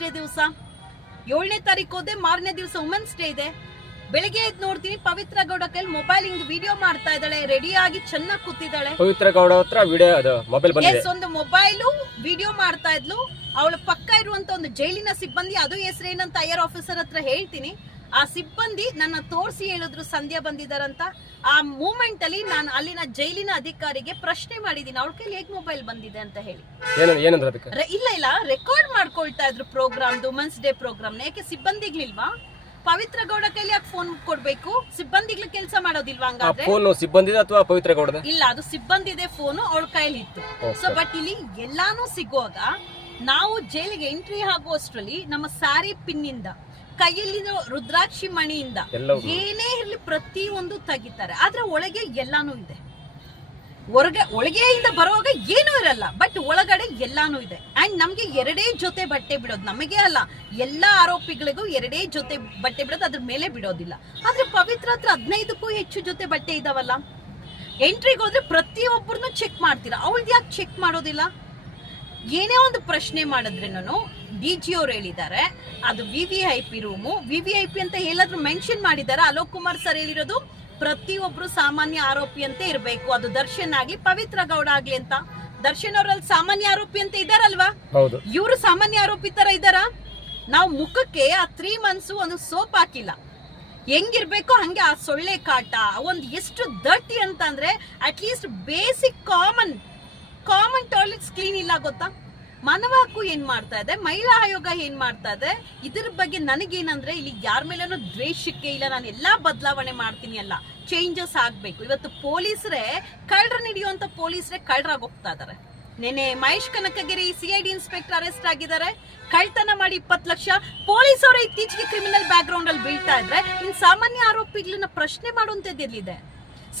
Day ದಿವಸ 7ನೇ ತಾರೀಕು ಹೋದೆ, ಮಾರನೇ ದಿವಸ ವುಮೆನ್ಸ್ ಡೇ ಇದೆ. ಬೆಳಿಗ್ಗೆ ಎದ್ದು ನೋಡ್ತೀನಿ ಪವಿತ್ರ ಗೌಡ ಕೈಲಿ ಮೊಬೈಲ್ ಹಿಂಗ್ ವಿಡಿಯೋ ಮಾಡ್ತಾ ಇದ್ದಾಳೆ, ರೆಡಿ ಆಗಿ ಚೆನ್ನಾಗಿ ಕೂತಿದ್ದಾಳೆ. ಪವಿತ್ರ ಗೌಡ ಹತ್ರ ವಿಡಿಯೋ ಮೊಬೈಲ್ ಬಂದಿದೆ. ಒಂದು ಮೊಬೈಲು ವಿಡಿಯೋ ಮಾಡ್ತಾ ಇದ್ಲು. ಅವಳ ಪಕ್ಕ ಇರುವಂತ ಒಂದು ಜೈಲಿನ ಸಿಬ್ಬಂದಿ, ಅದು ಹೆಸರು ಏನಂತ ಐಆರ್ ಆಫೀಸರ್ ಹತ್ರ ಹೇಳ್ತೀನಿ, ಆ ಸಿಬ್ಬಂದಿ ನನ್ನ ತೋರಿಸಿ ಹೇಳಿದ್ರು ಸಂಧ್ಯಾ ಬಂದಿದ್ದಾರಂತ. ಆ ಮೂಮೆಂಟ್ ಅಲ್ಲಿ ನಾನು ಅಲ್ಲಿನ ಜೈಲಿನ ಅಧಿಕಾರಿಗೆ ಪ್ರಶ್ನೆ ಮಾಡಿದೀನಿ, ಅವಳ ಕೈಲಿ ಹೇಗ್ ಮೊಬೈಲ್ ಬಂದಿದೆ ಅಂತ ಹೇಳಿ. ಇಲ್ಲ ರೆಕಾರ್ಡ್ ಮಾಡ್ಕೊಳ್ತಾ ಇದ್ರು ಪ್ರೋಗ್ರಾಮ್, ವುಮೆನ್ಸ್ ಡೇ ಪ್ರೋಗ್ರಾಮ್. ಯಾಕೆ ಸಿಬ್ಬಂದಿಗಳಿಲ್ವಾ? ಪವಿತ್ರ ಗೌಡ ಕೈಲಿ ಯಾಕೆ ಫೋನ್ ಕೊಡ್ಬೇಕು? ಸಿಬ್ಬಂದಿಗಳು ಕೆಲಸ ಮಾಡೋದಿಲ್ವಾ? ಹಂಗಾದ್ರೆ ಫೋನ್ ಸಿಬ್ಬಂದಿದೆ ಅಥವಾ ಪವಿತ್ರ ಗೌಡ? ಇಲ್ಲ, ಅದು ಸಿಬ್ಬಂದಿದೆ ಫೋನು, ಅವಳ ಕೈಲಿ ಇತ್ತು. ಸೊ ಬಟ್ ಇಲ್ಲಿ ಎಲ್ಲಾನು ಸಿಗುವಾಗ ನಾವು ಜೈಲಿಗೆ ಎಂಟ್ರಿ ಆಗುವಷ್ಟರಲ್ಲಿ ನಮ್ಮ ಸ್ಯಾರಿ ಪಿನ್ ಇಂದ, ಕೈಯಲ್ಲಿರೋ ರುದ್ರಾಕ್ಷಿ ಮಣಿಯಿಂದ ಏನೇ ಇರ್ಲಿ ಪ್ರತಿಯೊಂದು ತೆಗಿತಾರೆ. ಆದ್ರೆ ಒಳಗೆ ಎಲ್ಲಾನು ಇದೆ. ಒಳಗೆಯಿಂದ ಬರುವಾಗ ಏನೂ ಇರಲ್ಲ, ಬಟ್ ಒಳಗಡೆ ಎಲ್ಲಾನು ಇದೆ. ಅಂಡ್ ನಮ್ಗೆ 2 ಜೊತೆ ಬಟ್ಟೆ ಬಿಡೋದು, ನಮಗೆ ಅಲ್ಲ ಎಲ್ಲಾ ಆರೋಪಿಗಳಿಗೂ 2 ಜೊತೆ ಬಟ್ಟೆ ಬಿಡೋದು, ಅದ್ರ ಮೇಲೆ ಬಿಡೋದಿಲ್ಲ. ಆದ್ರೆ ಪವಿತ್ರ ಹತ್ರ 15ಕ್ಕೂ ಹೆಚ್ಚು ಜೊತೆ ಬಟ್ಟೆ ಇದಾವಲ್ಲ. ಎಂಟ್ರಿಗೆ ಹೋದ್ರೆ ಪ್ರತಿಯೊಬ್ಬರನ್ನು ಚೆಕ್ ಮಾಡ್ತೀರಾ, ಅವಳ್ದು ಯಾಕೆ ಚೆಕ್ ಮಾಡೋದಿಲ್ಲ? ಏನೇ ಒಂದು ಪ್ರಶ್ನೆ ಮಾಡಿದ್ರೇನು DG ಅವ್ರು ಹೇಳಿದ್ದಾರೆ ಅದು VVIP ರೂಮು, VVIP ಅಂತ ಎಲ್ಲಾದ್ರೂ ಮೆನ್ಷನ್ ಮಾಡಿದ್ದಾರೆ. ಅಲೋಕ್ ಕುಮಾರ್ ಸರ್ ಹೇಳಿರೋದು ಪ್ರತಿಯೊಬ್ರು ಸಾಮಾನ್ಯ ಆರೋಪಿ ಅಂತ ಇರ್ಬೇಕು, ಅದು ದರ್ಶನ್ ಆಗ್ಲಿ ಪವಿತ್ರ ಗೌಡ ಆಗ್ಲಿ ಅಂತ. ದರ್ಶನ್ ಅವರಲ್ಲಿ ಸಾಮಾನ್ಯ ಆರೋಪಿ ಅಂತ ಇದಾರಲ್ವಾ, ಇವರು ಸಾಮಾನ್ಯ ಆರೋಪಿ ತರ ಇದಾರ? ನಾವು ಮುಖಕ್ಕೆ ಆ 3 months ಒಂದು ಸೋಪ್ ಹಾಕಿಲ್ಲ, ಹೆಂಗಿರ್ಬೇಕು ಹಂಗೆ ಆ ಸೊಳ್ಳೆ ಕಾಟ ಒಂದು ಎಷ್ಟು ದರ್ಟಿ ಅಂತ ಅಂದ್ರೆ at least basic common toilets clean ಇಲ್ಲ ಗೊತ್ತಾ? ಮಾನವ ಹಕ್ಕು ಏನ್ ಮಾಡ್ತಾ ಇದೆ, ಮಹಿಳಾ ಆಯೋಗ ಏನ್ ಮಾಡ್ತಾ ಇದೆ, ಇದ್ರ ಬಗ್ಗೆ ನನಗೇನಂದ್ರೆ ಇಲ್ಲಿ ಯಾರ ಮೇಲೇನೂ ದ್ವೇಷಕ್ಕೆ ಇಲ್ಲ, ನಾನು ಎಲ್ಲಾ ಬದಲಾವಣೆ ಮಾಡ್ತೀನಿ ಅಲ್ಲ, ಚೇಂಜಸ್ ಆಗ್ಬೇಕು. ಇವತ್ತು ಪೊಲೀಸರೇ ಕಳ್ಳರನ್ನ ಹಿಡಿಯುವಂತ ಪೊಲೀಸರೇ ಕಳ್ಳರಾಗಿ ಹೋಗ್ತಾ ಇದಾರೆ. ನೆನೆ Mahesh Kanakagiri CID inspector arrest ಆಗಿದ್ದಾರೆ, ಕಳ್ತನ ಮಾಡಿ 20 ಲಕ್ಷ. ಪೊಲೀಸ್ ಅವರೇ ಇತ್ತೀಚೆಗೆ ಕ್ರಿಮಿನಲ್ ಬ್ಯಾಕ್ ಗ್ರೌಂಡ್ ಅಲ್ಲಿ ಬೀಳ್ತಾ ಇದ್ರೆ ಇನ್ ಸಾಮಾನ್ಯ ಆರೋಪಿಗಳನ್ನ ಪ್ರಶ್ನೆ ಮಾಡುವಂತದ್ದು ಎಲ್ಲಿದೆ?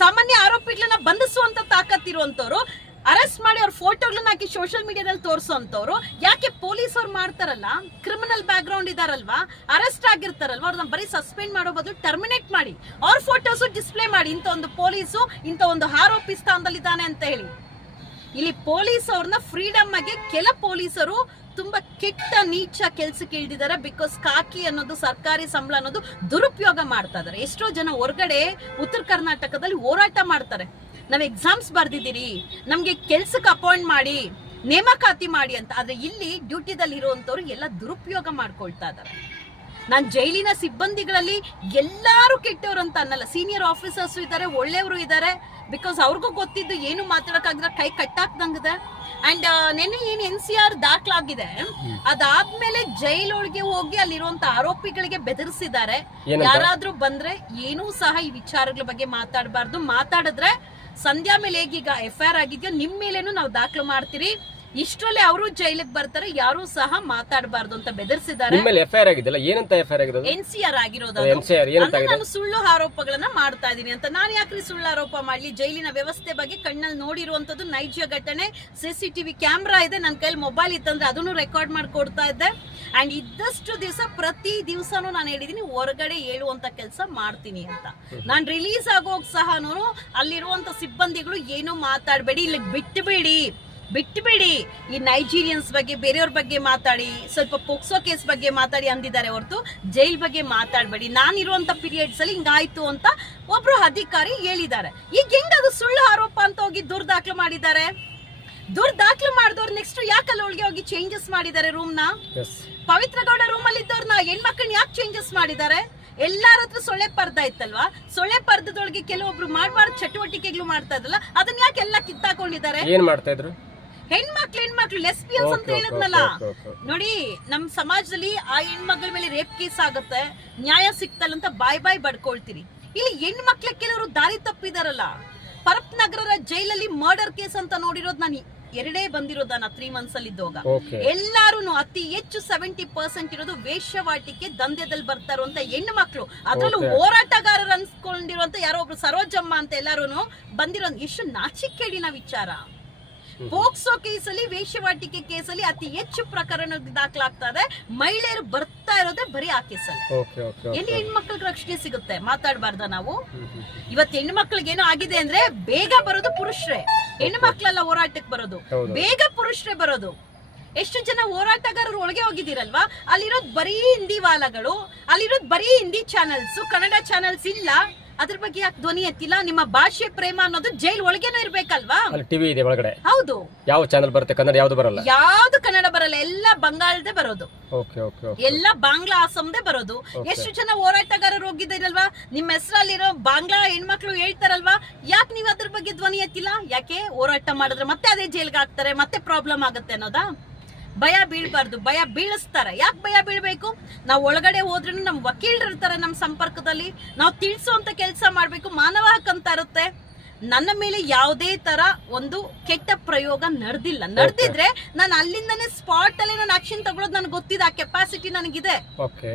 ಸಾಮಾನ್ಯ ಆರೋಪಿಗಳನ್ನ ಬಂಧಿಸುವಂತ ತಾಕತ್ತಿರುವಂತವ್ರು ಅರೆಸ್ಟ್ ಮಾಡಿ ಅವ್ರ ಫೋಟೋಗಳನ್ನ ಹಾಕಿ ಸೋಷಿಯಲ್ ಮೀಡಿಯಾದಲ್ಲಿ ತೋರಿಸುವಂತವ್ರು ಯಾಕೆ ಪೊಲೀಸ್ ಅವ್ರು ಮಾಡ್ತಾರಲ್ಲ? ಕ್ರಿಮಿನಲ್ ಬ್ಯಾಕ್ ಗ್ರೌಂಡ್ ಇದಾರಲ್ವಾ, ಅರೆಸ್ಟ್ ಆಗಿರ್ತಾರಲ್ವಾ, ಅವ್ರನ್ನ ಬರೀ ಸಸ್ಪೆಂಡ್ ಮಾಡೋ ಬದಲು ಟರ್ಮಿನೇಟ್ ಮಾಡಿ ಅವ್ರ ಫೋಟೋಸ್ ಡಿಸ್ಪ್ಲೇ ಮಾಡಿ, ಇಂಥ ಒಂದು ಪೊಲೀಸು ಇಂಥ ಒಂದು ಆರೋಪಿ ಸ್ಥಾನದಲ್ಲಿ ಇದ್ದಾನೆ ಅಂತ ಹೇಳಿ. ಇಲ್ಲಿ ಪೊಲೀಸ್ ಅವ್ರನ್ನ ಫ್ರೀಡಮ್ ಆಗಿ ಕೆಲ ಪೊಲೀಸರು ತುಂಬಾ ಕೆಟ್ಟ ನೀಚ ಕೆಲ್ಸಕ್ಕೆ ಇಳಿದಿದ್ದಾರೆ. ಬಿಕಾಸ್ ಕಾಕಿ ಅನ್ನೋದು, ಸರ್ಕಾರಿ ಸಂಬಳ ಅನ್ನೋದು ದುರುಪಯೋಗ ಮಾಡ್ತಾ ಇದಾರೆ. ಎಷ್ಟೋ ಜನ ಹೊರಗಡೆ ಉತ್ತರ ಕರ್ನಾಟಕದಲ್ಲಿ ಹೋರಾಟ ಮಾಡ್ತಾರೆ, ನಾವ್ ಎಕ್ಸಾಮ್ಸ್ ಬರ್ದಿದ್ದೀರಿ, ನಮ್ಗೆ ಕೆಲ್ಸಕ್ಕೆ ಅಪಾಯಿಂಟ್ ಮಾಡಿ, ನೇಮಕಾತಿ ಮಾಡಿ ಅಂತ. ಆದ್ರೆ ಇಲ್ಲಿ ಡ್ಯೂಟಿದಲ್ಲಿ ಇರುವಂತವ್ರು ಎಲ್ಲ ದುರುಪಯೋಗ ಮಾಡ್ಕೊಳ್ತಾ ಇದಾರೆ. ನಾನ್ ಜೈಲಿನ ಸಿಬ್ಬಂದಿಗಳಲ್ಲಿ ಎಲ್ಲಾರು ಕೆಟ್ಟವ್ರು ಅಂತ ಅನ್ನಲ್ಲ, ಸೀನಿಯರ್ ಆಫೀಸರ್ಸ್ ಇದ್ದಾರೆ, ಒಳ್ಳೆಯವರು ಇದ್ದಾರೆ. ಬಿಕಾಸ್ ಅವ್ರಿಗೂ ಗೊತ್ತಿದ್ದು ಏನು ಮಾತಾಡಕ್ಕಾಗಿದ್ರೆ ಕೈ ಕಟ್ಟಾಕ್ದಂಗಿದೆ. ಅಂಡ್ ನೆನ್ನೆ ಏನು NCR ದಾಖಲಾಗಿದೆ, ಅದಾದ್ಮೇಲೆ ಜೈಲೊಳಗೆ ಹೋಗಿ ಅಲ್ಲಿರುವಂತ ಆರೋಪಿಗಳಿಗೆ ಬೆದರಿಸಿದ್ದಾರೆ. ಯಾರಾದ್ರೂ ಬಂದ್ರೆ ಏನೂ ಸಹ ಈ ವಿಚಾರಗಳ ಬಗ್ಗೆ ಮಾತಾಡಬಾರ್ದು, ಮಾತಾಡಿದ್ರೆ ಸಂಧ್ಯಾ ಮೇಲೆ ಹೇಗೀಗ FIR ಆಗಿದ್ಯೋ ನಿಮ್ ಮೇಲೇನು ನಾವು ದಾಖಲು ಮಾಡ್ತೀರಿ, ಇಷ್ಟರಲ್ಲಿ ಅವರು ಜೈಲಿಗೆ ಬರ್ತಾರೆ, ಯಾರು ಸಹ ಮಾತಾಡಬಾರ್ದು ಅಂತ ಬೆದರಿಸಿದ್ದಾರೆ. NCR ಆಗಿರೋದು, ನಾನು ಸುಳ್ಳು ಆರೋಪಗಳನ್ನ ಮಾಡ್ತಾ ಇದೀನಿ ಅಂತ. ನಾನು ಯಾಕ್ರಿ ಸುಳ್ಳು ಆರೋಪ ಮಾಡ್ಲಿ? ಜೈಲಿನ ವ್ಯವಸ್ಥೆ ಬಗ್ಗೆ ಕಣ್ಣಲ್ಲಿ ನೋಡಿರುವಂತದ್ದು ನೈಜ ಘಟನೆ. CCTV ಕ್ಯಾಮ್ರಾ ಇದೆ, ನನ್ನ ಕೈಲಿ ಮೊಬೈಲ್ ಇತ್ತಂದ್ರೆ ಅದನ್ನು ರೆಕಾರ್ಡ್ ಮಾಡಿ ಕೊಡ್ತಾ ಇದ್ದೆ. ಅಂಡ್ ಇದ್ದಷ್ಟು ದಿವಸ ಪ್ರತಿ ದಿವಸನೂ ನಾನು ಹೇಳಿದೀನಿ ಹೊರಗಡೆ ಹೇಳುವಂತ ಕೆಲಸ ಮಾಡ್ತೀನಿ ಅಂತ. ನಾನು ರಿಲೀಸ್ ಆಗೋಗ್ ಸಹ ಅಲ್ಲಿರುವಂತ ಸಿಬ್ಬಂದಿಗಳು ಏನು ಮಾತಾಡಬೇಡಿ, ಇಲ್ಲಿ ಬಿಟ್ಟುಬಿಡಿ, ಈ ನೈಜೀರಿಯನ್ಸ್ ಬಗ್ಗೆ ಬೇರೆಯವ್ರ ಬಗ್ಗೆ ಮಾತಾಡಿ, ಸ್ವಲ್ಪ ಪೋಕ್ಸೋ ಕೇಸ್ ಬಗ್ಗೆ ಮಾತಾಡಿ ಅಂದಿದ್ದಾರೆ ಹೊರತು ಜೈಲ್ ಬಗ್ಗೆ ಮಾತಾಡಬೇಡಿ. ನಾನಿರುವಂತ ಪೀರಿಯಡ್ಸ್ ಅಲ್ಲಿ ಹಿಂಗಾಯ್ತು ಅಂತ ಒಬ್ರು ಅಧಿಕಾರಿ ಹೇಳಿದ್ದಾರೆ. ಈಗ ಹೆಂಗದು ಸುಳ್ಳು ಆರೋಪ ಅಂತ ಹೋಗಿ ದೂರ್ ದಾಖಲು ಮಾಡಿದ್ದಾರೆ? ದೂರ್ ದಾಖಲು ಮಾಡಿದವ್ರು ನೆಕ್ಸ್ಟ್ ಯಾಕಲ್ಲ ಒಳಗೆ ಹೋಗಿ ಚೇಂಜಸ್ ಮಾಡಿದ್ದಾರೆ ರೂಮ್ನ? ಪವಿತ್ರ ಗೌಡ ರೂಮ್ ಅಲ್ಲಿ ಇದ್ದವ್ರನ್ನ ಹೆಣ್ಮಕ್ಳನ್ನ ಯಾಕೆ ಚೇಂಜಸ್ ಮಾಡಿದ್ದಾರೆ? ಎಲ್ಲಾರ ಹತ್ರ ಸೊಳ್ಳೆ ಪರ್ದ ಇತ್ತಲ್ವಾ, ಸೊಳ್ಳೆ ಪರ್ದದೊಳಗೆ ಕೆಲವೊಬ್ರು ಮಾಡಬಾರ್ದು ಚಟುವಟಿಕೆಗಳು ಮಾಡ್ತಾ ಇದ್ರಲ್ಲ, ಅದನ್ನ ಯಾಕೆ ಎಲ್ಲ ಕಿತ್ತಾಕೊಂಡಿದ್ದಾರೆ? ಏನ್ ಮಾಡ್ತಾ ಇದ್ರು? ಹೆಣ್ಮಕ್ಳು ಲೆಸ್ಬಿಯನ್ಸ್ ಅಂತ ಹೇಳಿದ್ನಲ್ಲ. ನೋಡಿ, ನಮ್ ಸಮಾಜದಲ್ಲಿ ಆ ಹೆಣ್ಮಕ್ಳ ಮೇಲೆ ರೇಪ್ ಕೇಸ್ ಆಗುತ್ತೆ, ನ್ಯಾಯ ಸಿಕ್ತಲ್ಲ ಅಂತ ಬಾಯ್ ಬಡ್ಕೊಳ್ತೀರಿ. ಇಲ್ಲಿ ಹೆಣ್ಮಕ್ಳ ಕೆಲವರು ದಾರಿ ತಪ್ಪಿದಾರಲ್ಲ. ಪರಪ್ ನಗರದ ಜೈಲಲ್ಲಿ ಮರ್ಡರ್ ಕೇಸ್ ಅಂತ ನೋಡಿರೋದು ನಾನು 2 ಬಂದಿರೋದನ್ನ 3 months ಅಲ್ಲಿ ಇದ್ದಾಗ. ಎಲ್ಲಾರು ಅತಿ ಹೆಚ್ಚು 70% ಇರೋದು ವೇಶ್ಯವಾಟಿಕೆ ದಂಧೆದಲ್ಲಿ ಬರ್ತಾ ಇರುವಂತ ಹೆಣ್ಣು ಮಕ್ಳು, ಅದ್ರಲ್ಲೂ ಹೋರಾಟಗಾರರು ಅನ್ಸ್ಕೊಂಡಿರುವಂತ ಯಾರೋ ಒಬ್ರು ಸರೋಜಮ್ಮ ಅಂತ ಎಲ್ಲಾರು ಬಂದಿರೋ. ಎಷ್ಟು ನಾಚಿಕೆಗೇಡಿನ ವಿಚಾರ. ಪೋಕ್ಸೋ ಕೇಸಲ್ಲಿ, ವೇಶ್ಯವಾಟಿಕೆ ಕೇಸಲ್ಲಿ ಅತಿ ಹೆಚ್ಚು ಪ್ರಕರಣ ದಾಖಲಾಗ್ತಾ ಇದೆ. ಮಹಿಳೆಯರು ಬರ್ತಾ ಇರೋದೇ ಬರೀ ಆ ಕೇಸಲ್ಲಿ. ಎಲ್ಲಿ ಹೆಣ್ಮಕ್ಳಿಗೆ ರಕ್ಷಣೆ ಸಿಗುತ್ತೆ? ಮಾತಾಡಬಾರ್ದ ನಾವು? ಇವತ್ತು ಹೆಣ್ಮಕ್ಳಿಗೆ ಏನೋ ಆಗಿದೆ ಅಂದ್ರೆ ಬೇಗ ಬರೋದು ಪುರುಷರೇ, ಹೆಣ್ಮಕ್ಳೆಲ್ಲ ಹೋರಾಟಕ್ಕೆ ಬರೋದು ಬೇಗ ಪುರುಷರೇ ಬರೋದು. ಎಷ್ಟು ಜನ ಹೋರಾಟಗಾರರು ಒಳಗೆ ಹೋಗಿದ್ದೀರಲ್ವಾ, ಅಲ್ಲಿರೋದ್ ಬರೀ ಹಿಂದಿ ವಾಲಗಳು, ಅಲ್ಲಿರೋದ್ ಬರೀ ಹಿಂದಿ ಚಾನೆಲ್ಸ್, ಕನ್ನಡ ಚಾನೆಲ್ಸ್ ಇಲ್ಲ. ಅದ್ರ ಬಗ್ಗೆ ಯಾಕೆ ಧ್ವನಿ ಎತ್ತಿಲ್ಲ? ನಿಮ್ಮ ಭಾಷೆ ಪ್ರೇಮ ಅನ್ನೋದು ಜೈಲ್ ಒಳಗೇನೂ ಇರ್ಬೇಕಲ್ವಾ? ಅಲ್ಲಿ ಟಿವಿ ಇದೆ ಒಳಗಡೆ. ಹೌದು. ಯಾವ ಚಾನೆಲ್ ಬರುತ್ತೆ? ಕನ್ನಡ ಯಾವ್ದು ಬರಲ್ಲ? ಯಾವ್ದು ಕನ್ನಡ ಬರಲ್ಲ, ಎಲ್ಲ ಬಂಗಾಳದೇ ಬರೋದು. ಓಕೆ ಓಕೆ ಎಲ್ಲ ಬಾಂಗ್ಲಾ ಅಸ್ಸಾಂದೇ ಬರೋದು. ಎಷ್ಟು ಜನ ಹೋರಾಟಗಾರರು ಹೋಗಿದ್ದೀರಲ್ವಾ, ನಿಮ್ಮ ಹೆಸರಲ್ಲಿರೋ ಬಾಂಗ್ಲಾ ಹೆಣ್ಮಕ್ಳು ಹೇಳ್ತಾರಲ್ವಾ, ಯಾಕೆ ನೀವು ಅದ್ರ ಬಗ್ಗೆ ಧ್ವನಿ ಎತ್ತಿಲ್ಲ? ಯಾಕೆ? ಹೋರಾಟ ಮಾಡಿದ್ರೆ ಮತ್ತೆ ಅದೇ ಜೈಲ್ಗೆ ಹಾಕ್ತಾರೆ, ಮತ್ತೆ ಪ್ರಾಬ್ಲಮ್ ಆಗುತ್ತೆ ಅನ್ನೋದಾ? ಭಯ ಬೀಳ್ಬಾರ್ದು, ಭಯ ಬೀಳಿಸ್ತಾರೆ. ಯಾಕೆ ಭಯ ಬೀಳ್ಬೇಕು? ನಾವು ಒಳಗಡೆ ಹೋದ್ರೂ ನಮ್ ವಕೀಲರು ಇರ್ತಾರೆ ನಮ್ಮ ಸಂಪರ್ಕದಲ್ಲಿ, ನಾವು ತಿಳಿಸುವಂತ ಕೆಲಸ ಮಾಡ್ಬೇಕು. ಮಾನವ ಹಕ್ಕಂತ ಇರುತ್ತೆ. ನನ್ನ ಮೇಲೆ ಯಾವುದೇ ತರ ಒಂದು ಕೆಟ್ಟ ಪ್ರಯೋಗ ನಡೆದಿಲ್ಲ. ನಡೆದಿದ್ರೆ ನಾನು ಅಲ್ಲಿಂದನೇ ಸ್ಪಾಟ್ ಅಲ್ಲಿ ನಾನು ಆಕ್ಷನ್ ತಗೊಳ್ಳೋದು ನನಗೆ ಗೊತ್ತಿದೆ, ಆ ಕೆಪಾಸಿಟಿ ನನಗಿದೆ. ಓಕೆ.